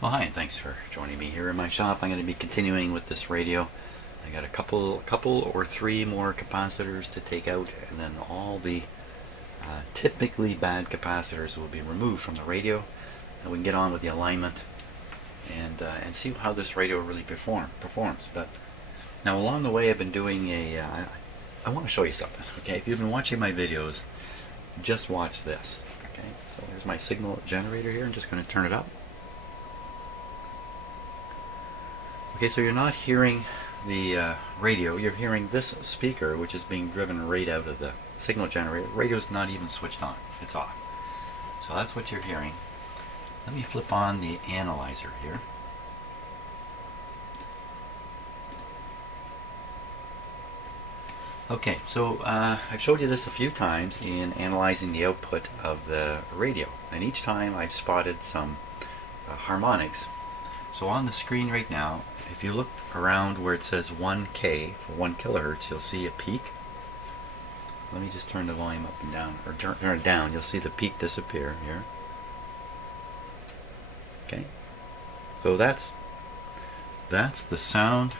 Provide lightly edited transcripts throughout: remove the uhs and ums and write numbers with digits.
Well, hi, and thanks for joining me here in my shop. I'm going to be continuing with this radio. I got a couple or three more capacitors to take out, and then all the typically bad capacitors will be removed from the radio, and we can get on with the alignment and see how this radio really performs. But now along the way, I've been doing I want to show you something. Okay, if you've been watching my videos, just watch this. Okay, so there's my signal generator here. I'm just going to turn it up. Okay, so you're not hearing the radio, you're hearing this speaker, which is being driven right out of the signal generator. The radio's not even switched on, it's off. So that's what you're hearing. Let me flip on the analyzer here. Okay, so I've showed you this a few times in analyzing the output of the radio, and each time I've spotted some harmonics. So on the screen right now, if you look around where it says 1K for 1 kilohertz, you'll see a peak. Let me just turn the volume up and down, or turn it down. You'll see the peak disappear here. Okay, so that's the sound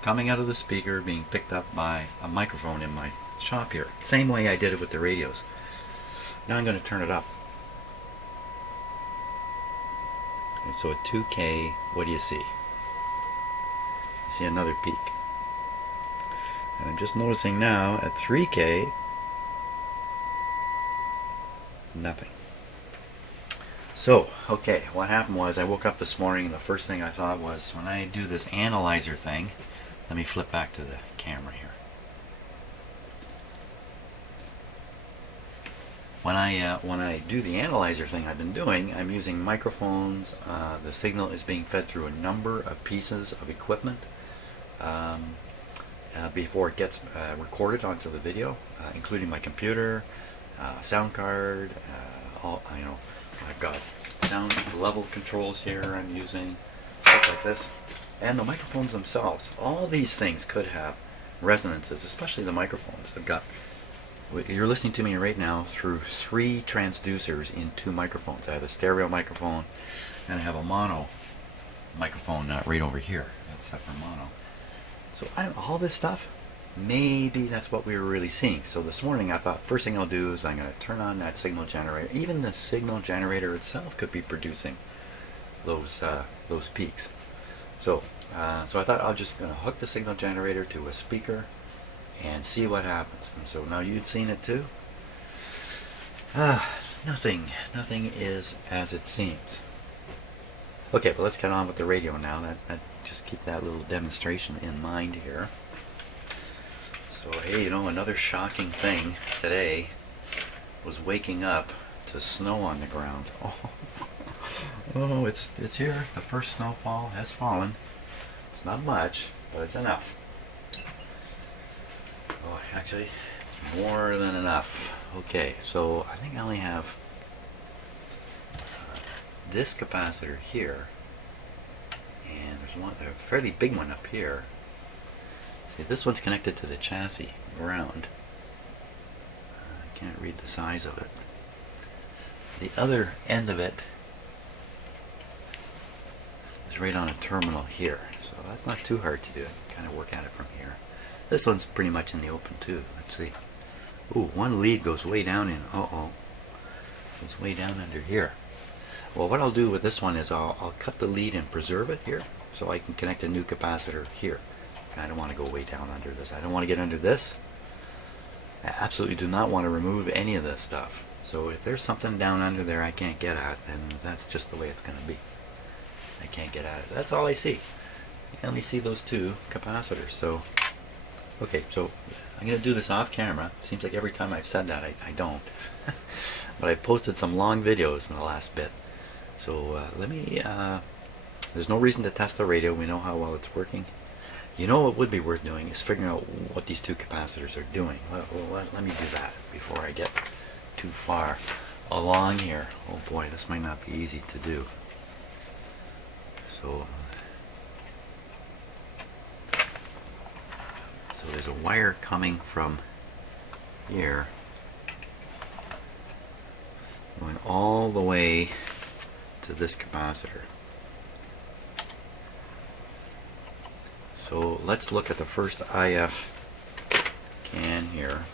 coming out of the speaker being picked up by a microphone in my shop here. Same way I did it with the radios. Now I'm going to turn it up. Okay, so at 2K, what do you see? You see another peak. And I'm just noticing now at 3K, nothing. So, okay, what happened was I woke up this morning and the first thing I thought was, when I do this analyzer thing, let me flip back to the camera here. When I do the analyzer thing I've been doing, I'm using microphones. The signal is being fed through a number of pieces of equipment before it gets recorded onto the video, including my computer, sound card. I've got sound level controls here I'm using, stuff like this, and the microphones themselves. All these things could have resonances, especially the microphones. You're listening to me right now through 3 transducers in 2 microphones. I have a stereo microphone and I have a mono microphone right over here. That's set for mono. So all this stuff, maybe that's what we were really seeing. So this morning I thought first thing I'll do is I'm going to turn on that signal generator. Even the signal generator itself could be producing those peaks. So I thought I'll just hook the signal generator to a speaker and see what happens. And so now you've seen it too. Nothing is as it seems. Okay, but let's get on with the radio now. Just keep that little demonstration in mind here. So hey, another shocking thing today was waking up to snow on the ground. Oh, it's here. The first snowfall has fallen. It's not much, but it's enough. Oh, actually, it's more than enough. Okay, so I think I only have this capacitor here, and there's a fairly big one up here. See, this one's connected to the chassis ground. I can't read the size of it. The other end of it is right on a terminal here, so that's not too hard to do. Kind of work at it from here. This one's pretty much in the open too. Let's see. Ooh, one lead goes way down in. Goes way down under here. Well, what I'll do with this one is I'll cut the lead and preserve it here, so I can connect a new capacitor here. I don't want to go way down under this. I don't want to get under this. I absolutely do not want to remove any of this stuff. So if there's something down under there I can't get at, then that's just the way it's going to be. I can't get at it. That's all I see. I only see those 2 capacitors. So okay, so I'm going to do this off camera. Seems like every time I've said that, I don't. But I posted some long videos in the last bit. So let me, there's no reason to test the radio. We know how well it's working. What would be worth doing is figuring out what these 2 capacitors are doing. Let me do that before I get too far along here. Oh boy, this might not be easy to do. So there's a wire coming from here going all the way to this capacitor. So let's look at the first IF can here.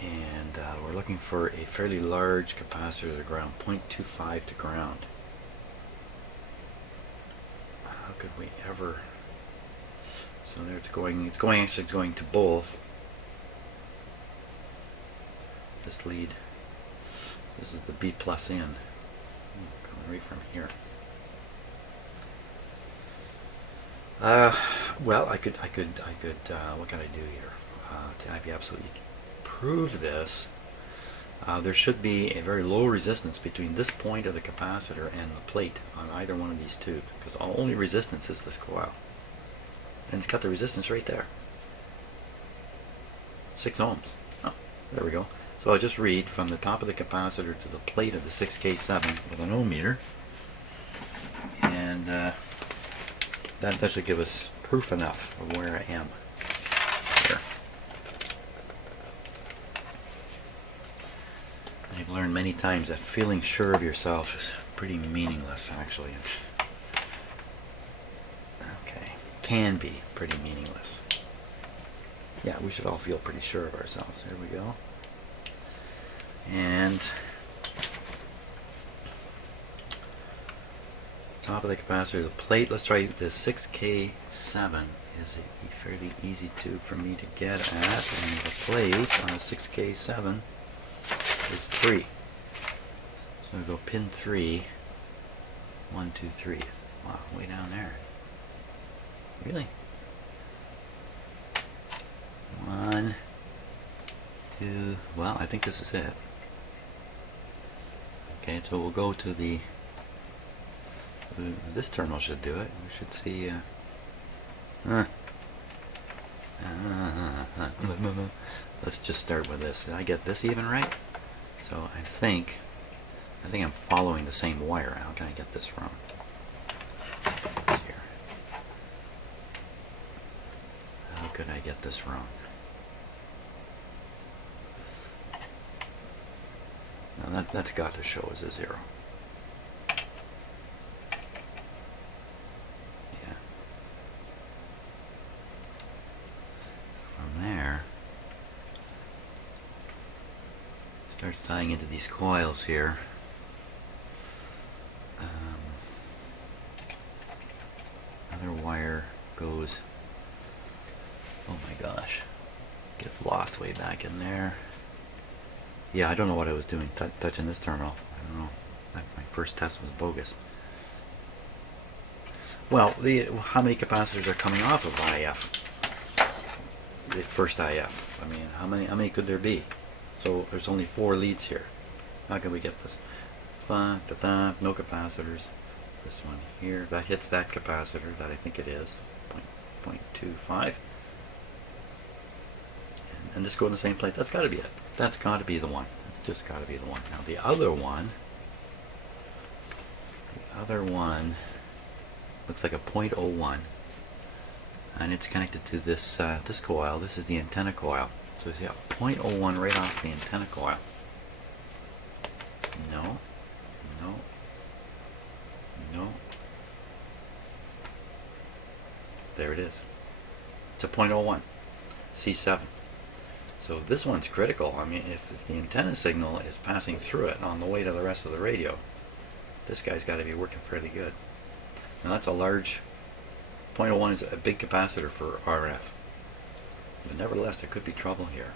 And we're looking for a fairly large capacitor to ground, 0.25 to ground. How could we ever? So there it's going. Actually going to both. This lead. So this is the B plus in. Coming right from here. Well, I could. What can I do here to have you absolutely prove this? There should be a very low resistance between this point of the capacitor and the plate on either one of these tubes, because the only resistance is this coil. And it's got the resistance right there. 6 ohms. Oh, there we go. So I'll just read from the top of the capacitor to the plate of the 6K7 with an ohm meter. And that should give us proof enough of where I am here. I've learned many times that feeling sure of yourself is pretty meaningless, actually. Okay, can be pretty meaningless. Yeah, we should all feel pretty sure of ourselves. Here we go. And top of the capacitor, the plate, let's try the 6K7 is a fairly easy tube for me to get at, and the plate on the 6K7 is 3. So we go pin 3, 1, 2, 3. Wow, way down there. Really? 1, 2, well, I think this is it. Okay, so we'll go to the this terminal should do it. We should see let's just start with this. Did I get this even right? So I think I'm following the same wire. How can I get this wrong? This here. How could I get this wrong? Now that's got to show as a 0. Yeah. From there, starts tying into these coils here. Another wire goes, oh my gosh, gets lost way back in there. Yeah, I don't know what I was doing touching this terminal. I don't know. My first test was bogus. Well, how many capacitors are coming off of IF? The first IF. I mean, how many could there be? So there's only 4 leads here. How can we get this? No capacitors. This one here, that hits that capacitor that I think it is, 0.25. And this go in the same plate. That's got to be it. That's got to be the one. That's just got to be the one. Now the other one looks like a 0.01, and it's connected to this this coil. This is the antenna coil. So you see a 0.01 right off the antenna coil. No. There it is. It's a 0.01. C7. So this one's critical. I mean, if the antenna signal is passing through it on the way to the rest of the radio, this guy's got to be working fairly good. Now that's a large, 0.01 is a big capacitor for RF. But nevertheless, there could be trouble here.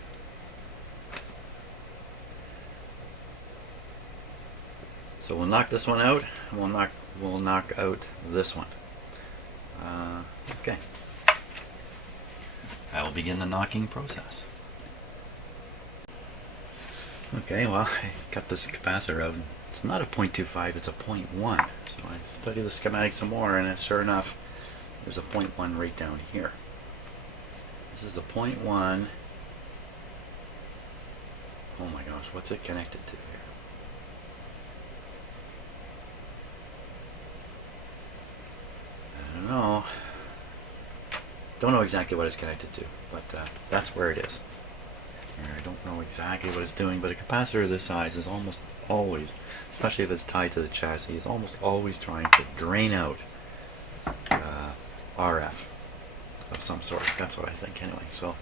So we'll knock this one out, and we'll knock out this one. Okay. I will begin the knocking process. Okay, well, I got this capacitor out. It's not a 0.25, it's a 0.1. So I study the schematic some more, and sure enough, there's a 0.1 right down here. This is the 0.1. Oh my gosh, what's it connected to here? I don't know. Don't know exactly what it's connected to, but that's where it is. I don't know exactly what it's doing, but a capacitor this size is almost always, especially if it's tied to the chassis, is almost always trying to drain out RF of some sort. That's what I think anyway. So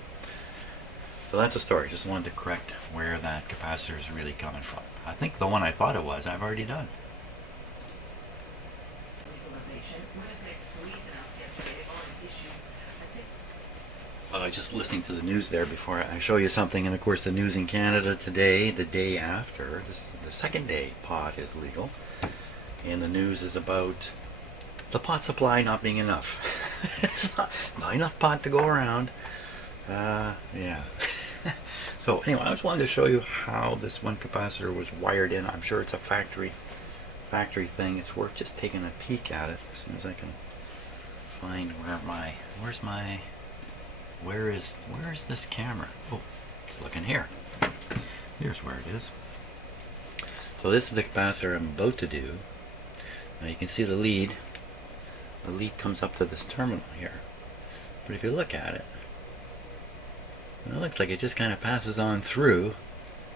that's a story. Just wanted to correct where that capacitor is really coming from. I think the one I thought it was, I've already done. Just listening to the news there before I show you something, and of course the news in Canada today, the day after, the second day pot is legal, and the news is about the pot supply not being enough. It's not enough pot to go around. Yeah. So anyway, I just wanted to show you how this one capacitor was wired in. I'm sure it's a factory thing. It's worth just taking a peek at it as soon as I can find where is this camera? Oh, it's looking here. Here's where it is. So this is the capacitor I'm about to do. Now you can see the lead. The lead comes up to this terminal here. But if you look at it, it looks like it just kind of passes on through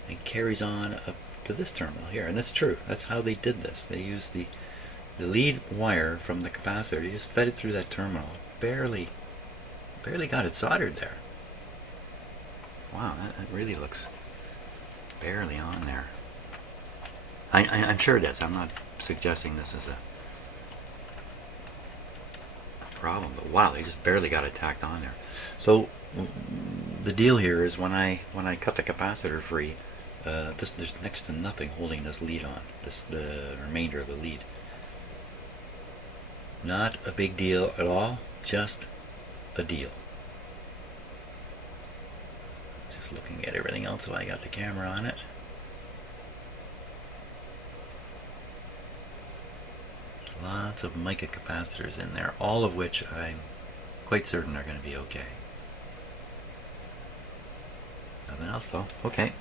and carries on up to this terminal here. And that's true. That's how they did this. They used the lead wire from the capacitor. You just fed it through that terminal. Barely got it soldered there. Wow, that really looks barely on there. I'm sure it is. I'm not suggesting this is a problem, but wow, they just barely got it tacked on there. So the deal here is when I cut the capacitor free, there's next to nothing holding this lead on. The remainder of the lead. Not a big deal at all. Just a deal. Just looking at everything else while I got the camera on it. Lots of mica capacitors in there, all of which I'm quite certain are going to be okay. Nothing else though. Okay,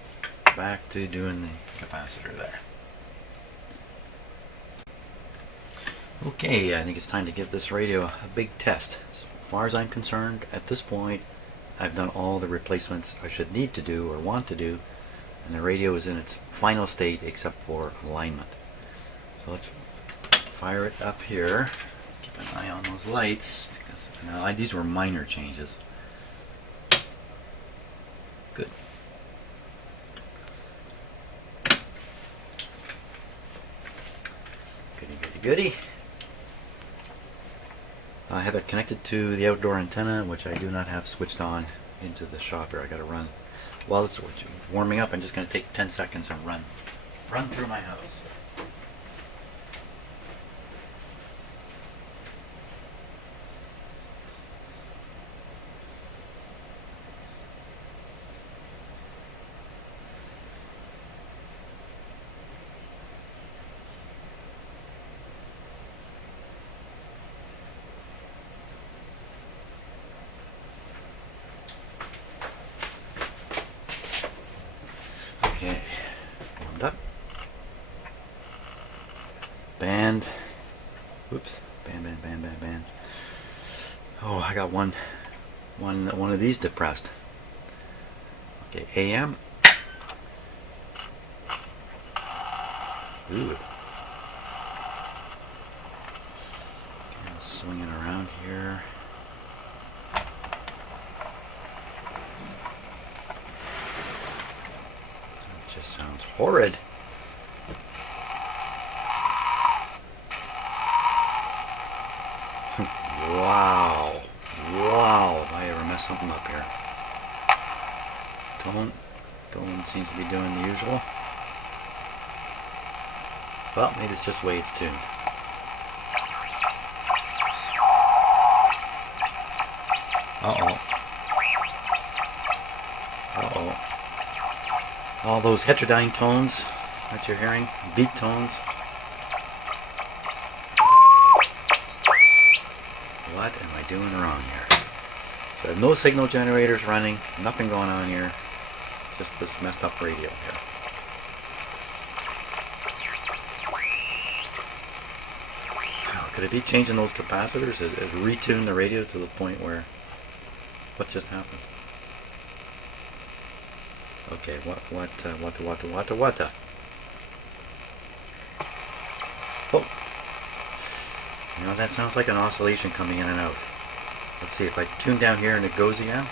back to doing the capacitor there. Okay, I think it's time to give this radio a big test. As far as I'm concerned, at this point, I've done all the replacements I should need to do or want to do, and the radio is in its final state except for alignment. So let's fire it up here. Keep an eye on those lights. Now, these were minor changes. Good. Goody, goody, goody. I have it connected to the outdoor antenna, which I do not have switched on into the shop here. I got to run. While it's warming up, I'm just going to take 10 seconds and run through my house. Okay, warmed up. Band. Whoops. Band. Oh, I got one of these depressed. Okay, AM. Ooh. Okay, I'll swing it around here. Just sounds horrid. Wow. If I ever mess something up here. Tone seems to be doing the usual. Well, maybe it's just the way it's tuned. Uh-oh. All those heterodyne tones that you're hearing, beat tones. What am I doing wrong here? So I have no signal generators running, nothing going on here, just this messed up radio here. Could it be changing those capacitors? Has retuned the radio to the point where, what just happened? Okay, what? Oh, you know, that sounds like an oscillation coming in and out. Let's see if I tune down here and it goes again.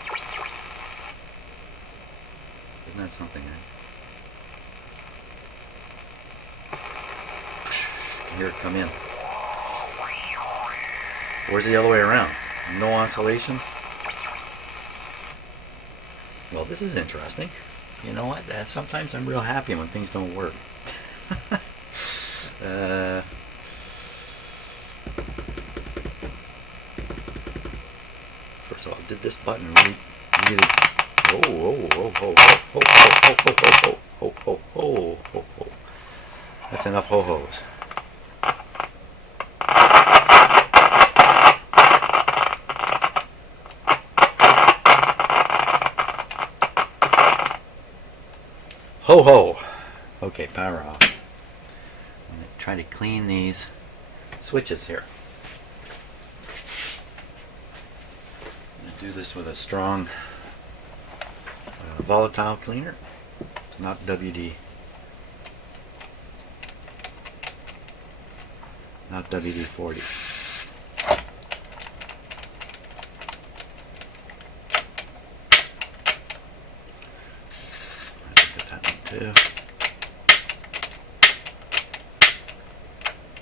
Isn't that something, right? I can hear it come in. Where's the other way around? No oscillation? Well, this is interesting. You know what? Sometimes I'm real happy when things don't work. First of all, did this button really? Ho. That's enough ho-hos. Ho-ho. Okay, power off. I'm going to try to clean these switches here. I'm going to do this with a strong volatile cleaner, not WD. Not WD-40.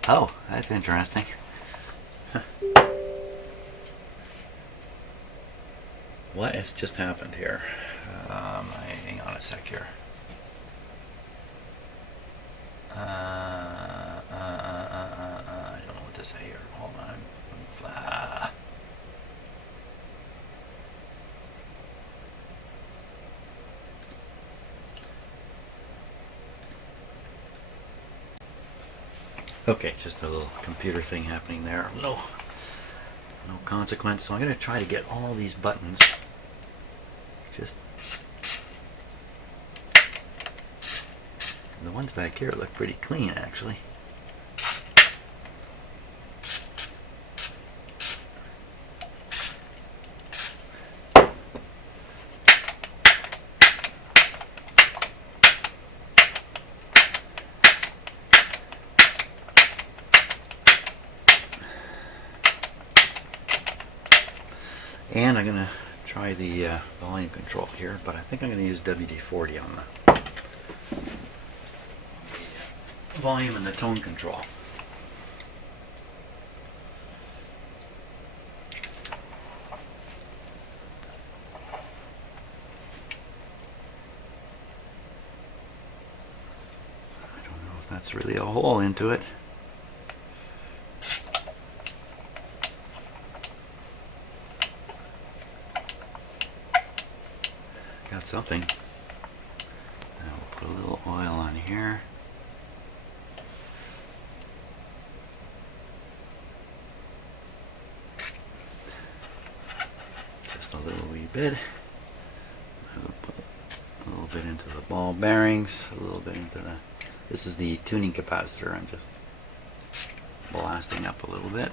Oh, that's interesting. What has just happened here? Hang on a sec here. I don't know what to say here. Hold on. Okay, just a little computer thing happening there. No consequence. So I'm going to try to get all these buttons just. The ones back here look pretty clean, actually. And I'm going to try the volume control here, but I think I'm going to use WD-40 on the volume and the tone control. I don't know if that's really a hole into it. Got something. Now we'll put a little oil on here. Just a little wee bit. I'll put a little bit into the ball bearings, a little bit into the. This is the tuning capacitor. I'm just blasting up a little bit.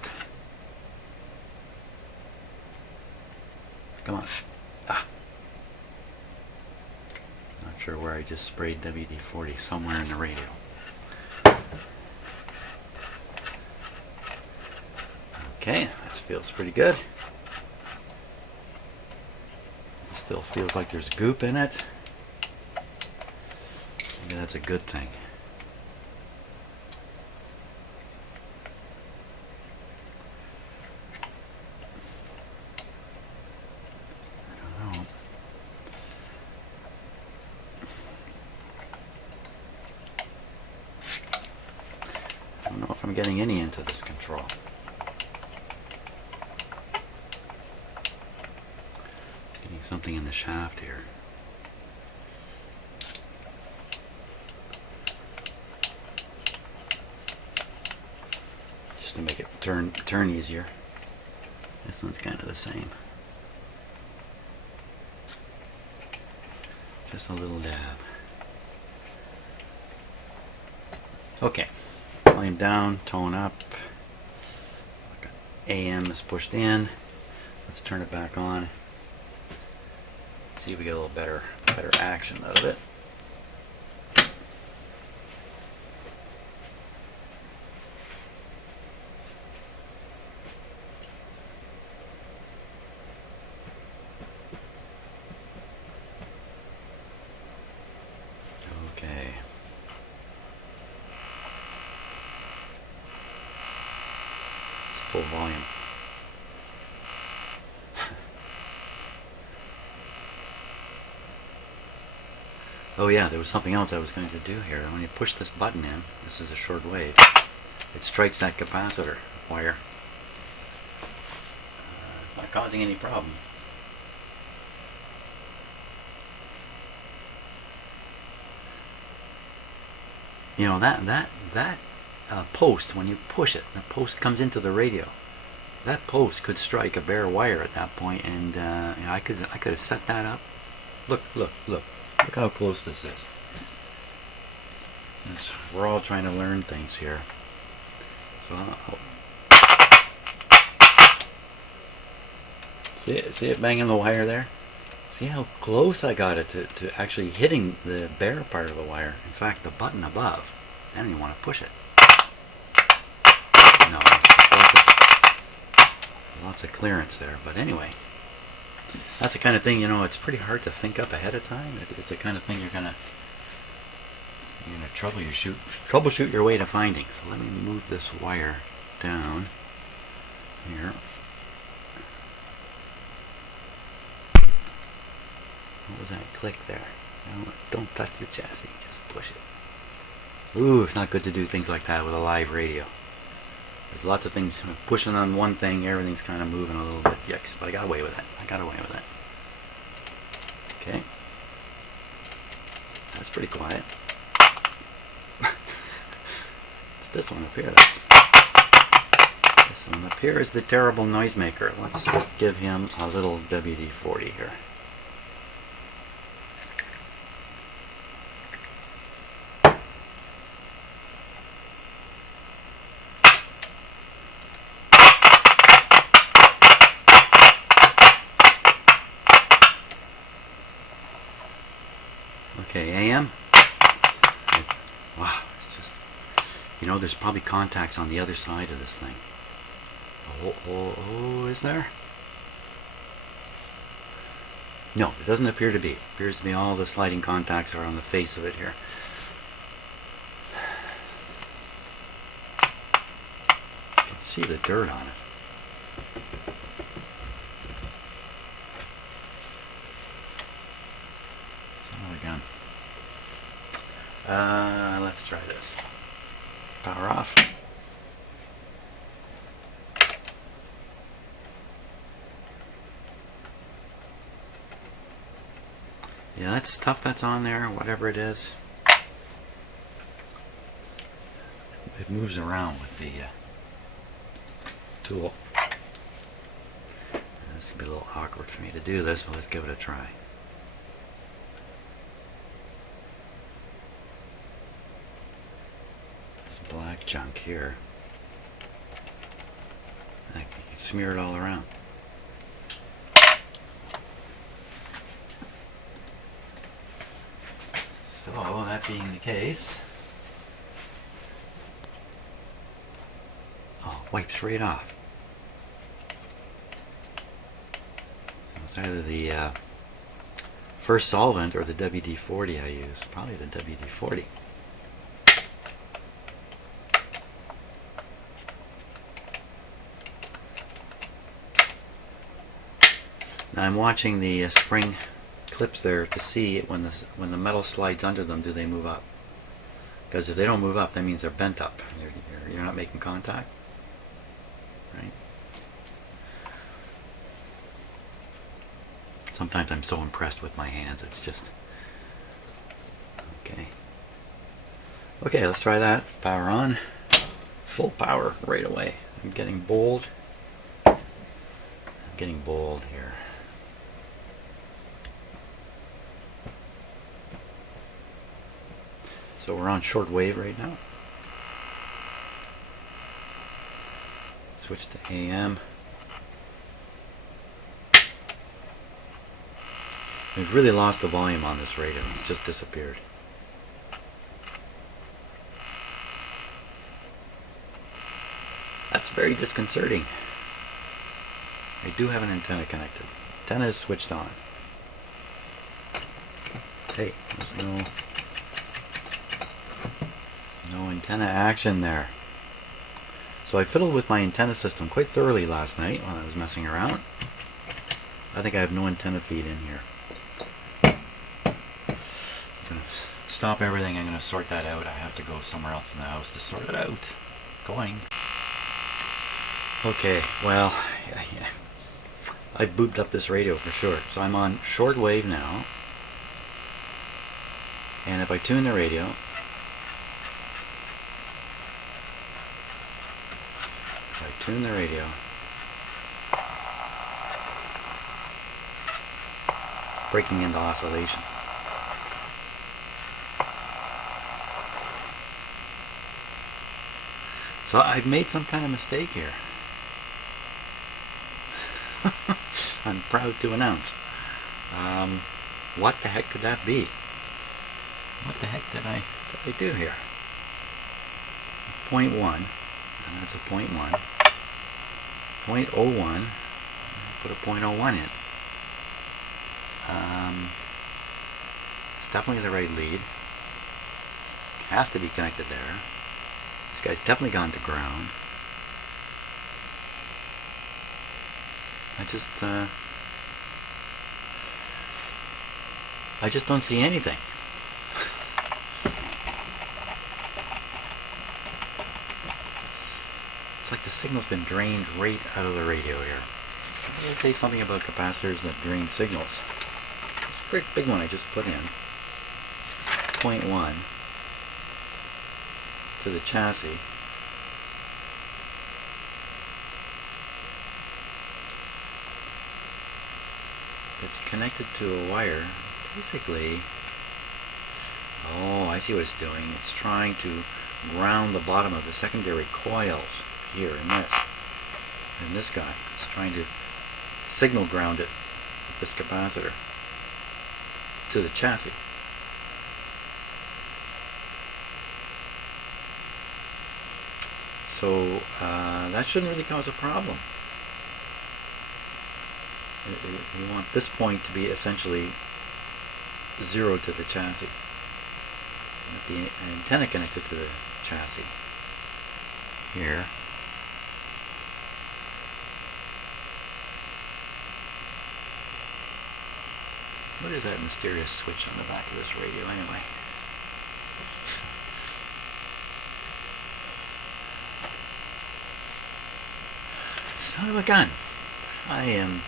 Come on. Not sure where I just sprayed WD-40, somewhere in the radio. Okay, that feels pretty good. It still feels like there's goop in it. Maybe that's a good thing. I don't know if I'm getting any into this control. Getting something in the shaft here. Just to make it turn easier. This one's kind of the same. Just a little dab. Okay. Volume down, tone up. AM is pushed in. Let's turn it back on. See if we get a little better action out of it. full volume. Oh yeah, there was something else I was going to do here. When you push this button in, this is a short wave, it strikes that capacitor wire. Not causing any problem. You know, that post, when you push it, the post comes into the radio. That post could strike a bare wire at that point, and you know, I could have set that up. Look how close this is. We're all trying to learn things here. So see it banging the wire there? See how close I got it to actually hitting the bare part of the wire. In fact, the button above, I don't even want to push it. No, lots of clearance there. But anyway, that's the kind of thing, you know, it's pretty hard to think up ahead of time. It's the kind of thing you're gonna troubleshoot your way to finding. So let me move this wire down here. What was that click there? Don't touch the chassis, just push it. Ooh, it's not good to do things like that with a live radio. There's lots of things pushing on one thing, everything's kind of moving a little bit. Yikes, but I got away with it. Okay. That's pretty quiet. It's this one up here. This one up here is the terrible noisemaker. Let's give him a little WD-40 here. Okay, AM. Wow, it's just, you know, there's probably contacts on the other side of this thing. Oh, is there? No, it doesn't appear to be. It appears to be all the sliding contacts are on the face of it here. You can see the dirt on it. Let's try this. Power off. Yeah, that stuff that's on there, whatever it is, it moves around with the tool. This could be a little awkward for me to do this, but let's give it a try. Black junk here. I think you can smear it all around. So, that being the case, oh, wipes right off. So it's either the first solvent or the WD-40 I use. Probably the WD-40. Now I'm watching the spring clips there to see when the metal slides under them, do they move up? Because if they don't move up, that means they're bent up. You're not making contact, right? Sometimes I'm so impressed with my hands, it's just okay. Okay, let's try that. Power on. Full power right away. I'm getting bold. Here. So we're on short wave right now. Switch to AM. We've really lost the volume on this radio. It's just disappeared. That's very disconcerting. I do have an antenna connected. Antenna is switched on. Hey, there's no antenna action there. So I fiddled with my antenna system quite thoroughly last night while I was messing around. I think I have no antenna feed in here. I'm going to stop everything. I'm going to sort that out. I have to go somewhere else in the house to sort it out. Going. Okay, well, I've booped up this radio for sure. So I'm on shortwave now. And if I tune the radio, breaking into oscillation. So I've made some kind of mistake here. I'm proud to announce. What the heck could that be? What the heck did I do here? 0.1, and that's a 0.1. 0.01, put a 0.01 in. It's definitely the right lead. It has to be connected there. This guy's definitely gone to ground. I just don't see anything. It's like the signal's been drained right out of the radio here. I'm going to say something about capacitors that drain signals. This great big one I just put in, 0.1 to the chassis. It's connected to a wire. Basically, oh, I see what it's doing. It's trying to ground the bottom of the secondary coils here in this. And this guy is trying to signal ground it with this capacitor to the chassis. So that shouldn't really cause a problem. You want this point to be essentially 0 to the chassis. With the antenna connected to the chassis here. What is that mysterious switch on the back of this radio anyway? Son of a gun. I'm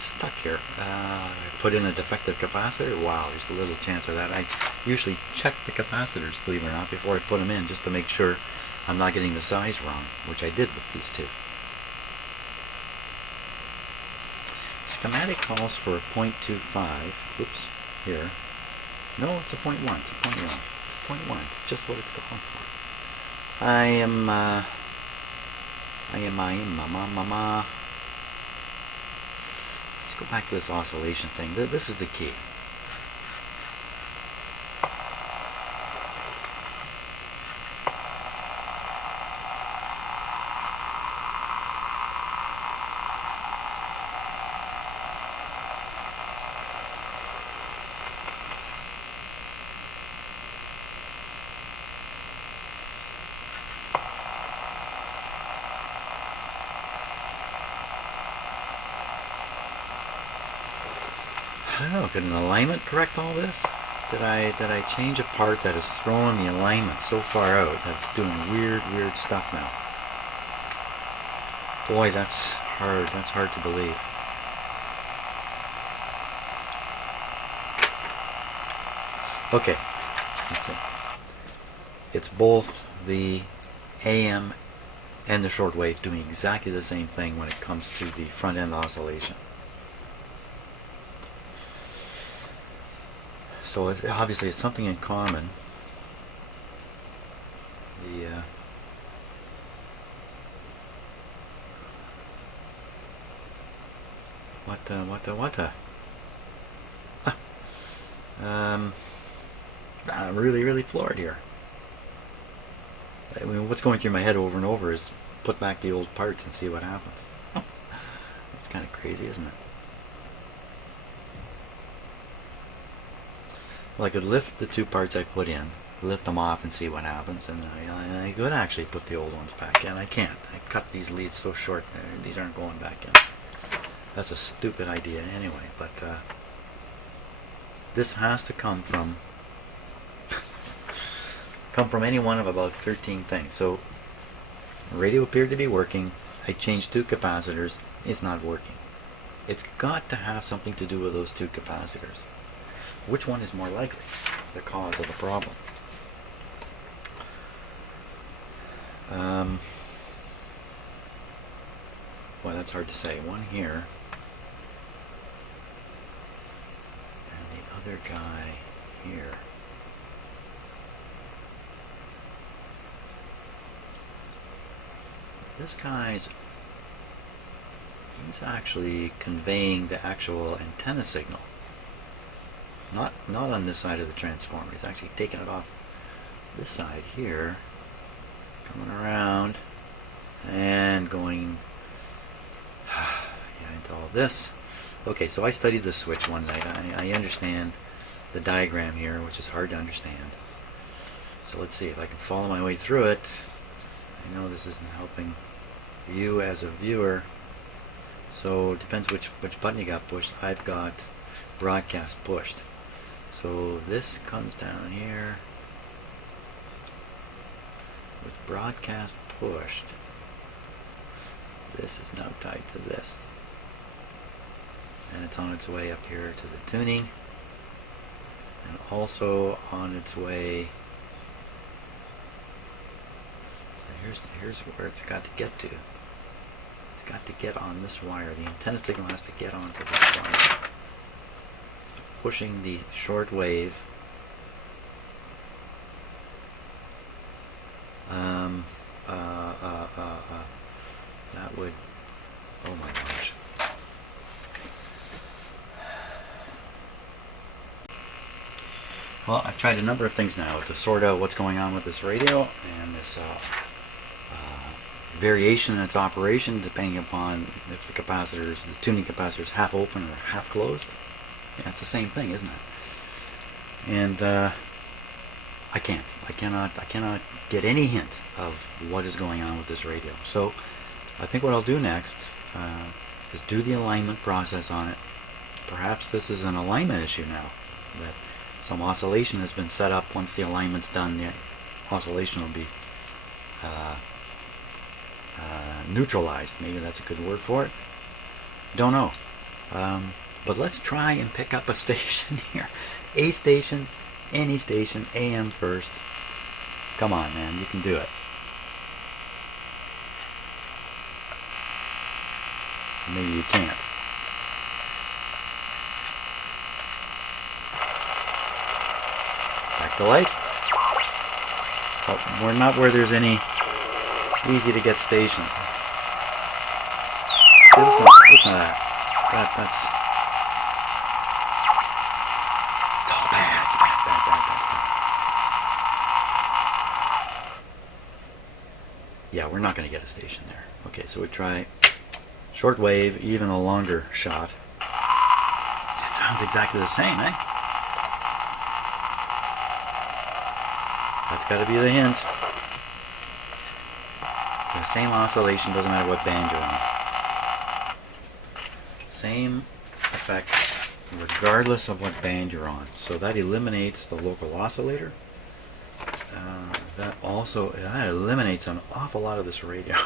stuck here. I put in a defective capacitor. Wow, there's a little chance of that. I usually check the capacitors, believe it or not, before I put them in, just to make sure I'm not getting the size wrong, which I did with these two. Schematic calls for a 0.25. Oops, here. No, it's a 0.1. It's a 0.1. It's a 0.1. It's just what it's calling for. I am, mama. Let's go back to this oscillation thing. This is the key. I don't know, could an alignment correct all this? Did I change a part that is throwing the alignment so far out that it's doing weird stuff now? Boy, that's hard. That's hard to believe. Okay, that's it. It's both the AM and the shortwave doing exactly the same thing when it comes to the front end oscillation. So obviously it's something in common. The what? I'm really floored here. I mean, what's going through my head over and over is put back the old parts and see what happens. That's kind of crazy, isn't it? Well, I could lift the two parts I put in, lift them off and see what happens. And I could actually put the old ones back in. I can't. I cut these leads so short. These aren't going back in. That's a stupid idea anyway. But this has to come from any one of about 13 things. So the radio appeared to be working. I changed 2 capacitors. It's not working. It's got to have something to do with those 2 capacitors. Which one is more likely the cause of the problem? Well, that's hard to say. One here, and the other guy here. This guy's, he's actually conveying the actual antenna signal. Not on this side of the transformer. He's actually taking it off this side here, coming around and going into all this. Okay, so I studied the switch one night. I understand the diagram here, which is hard to understand. So let's see if I can follow my way through it. I know this isn't helping you as a viewer. So it depends which button you got pushed. I've got broadcast pushed. So this comes down here with broadcast pushed. This is now tied to this. And it's on its way up here to the tuning. And also on its way. So here's where it's got to get to. It's got to get on this wire. The antenna signal has to get onto this wire. So pushing the short wave. That would, oh my gosh. Well, I've tried a number of things now to sort out what's going on with this radio and this variation in its operation depending upon if the capacitors, the tuning capacitors, half open or half closed. Yeah, it's the same thing, isn't it? And I cannot get any hint of what is going on with this radio. So I think what I'll do next is do the alignment process on it. Perhaps this is an alignment issue now, that some oscillation has been set up. Once the alignment's done, the oscillation will be neutralized. Maybe that's a good word for it. Don't know. But let's try and pick up a station here. A station, any station, AM first. Come on, man, you can do it. Maybe you can't. Back to life. Oh, we're not where there's any easy to get stations. See, listen to that. That's it's all bad. It's bad stuff. Yeah, we're not going to get a station there. Okay, so we try short wave, even a longer shot. It sounds exactly the same, eh? That's got to be the hint. The same oscillation, doesn't matter what band you're on. Same effect regardless of what band you're on. So that eliminates the local oscillator. That eliminates an awful lot of this radio.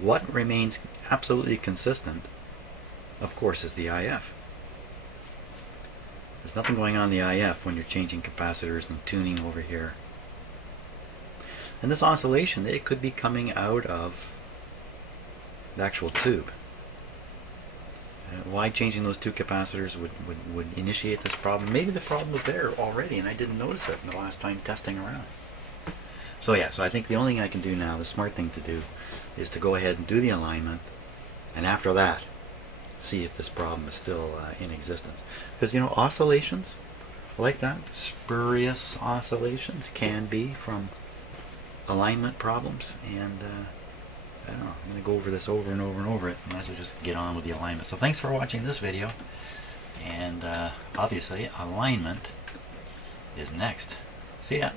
What remains absolutely consistent, of course, is the IF. There's nothing going on in the IF when you're changing capacitors and tuning over here. And this oscillation, it could be coming out of the actual tube. Why changing those 2 capacitors would initiate this problem? Maybe the problem was there already and I didn't notice it in the last time testing around. So yeah, so I think the only thing I can do now, the smart thing to do, is to go ahead and do the alignment, and after that, see if this problem is still in existence. Because, you know, oscillations like that, spurious oscillations, can be from alignment problems, and I don't know, I'm going to go over this over and over and over it, and I might as well just get on with the alignment. So thanks for watching this video, and obviously alignment is next. See ya.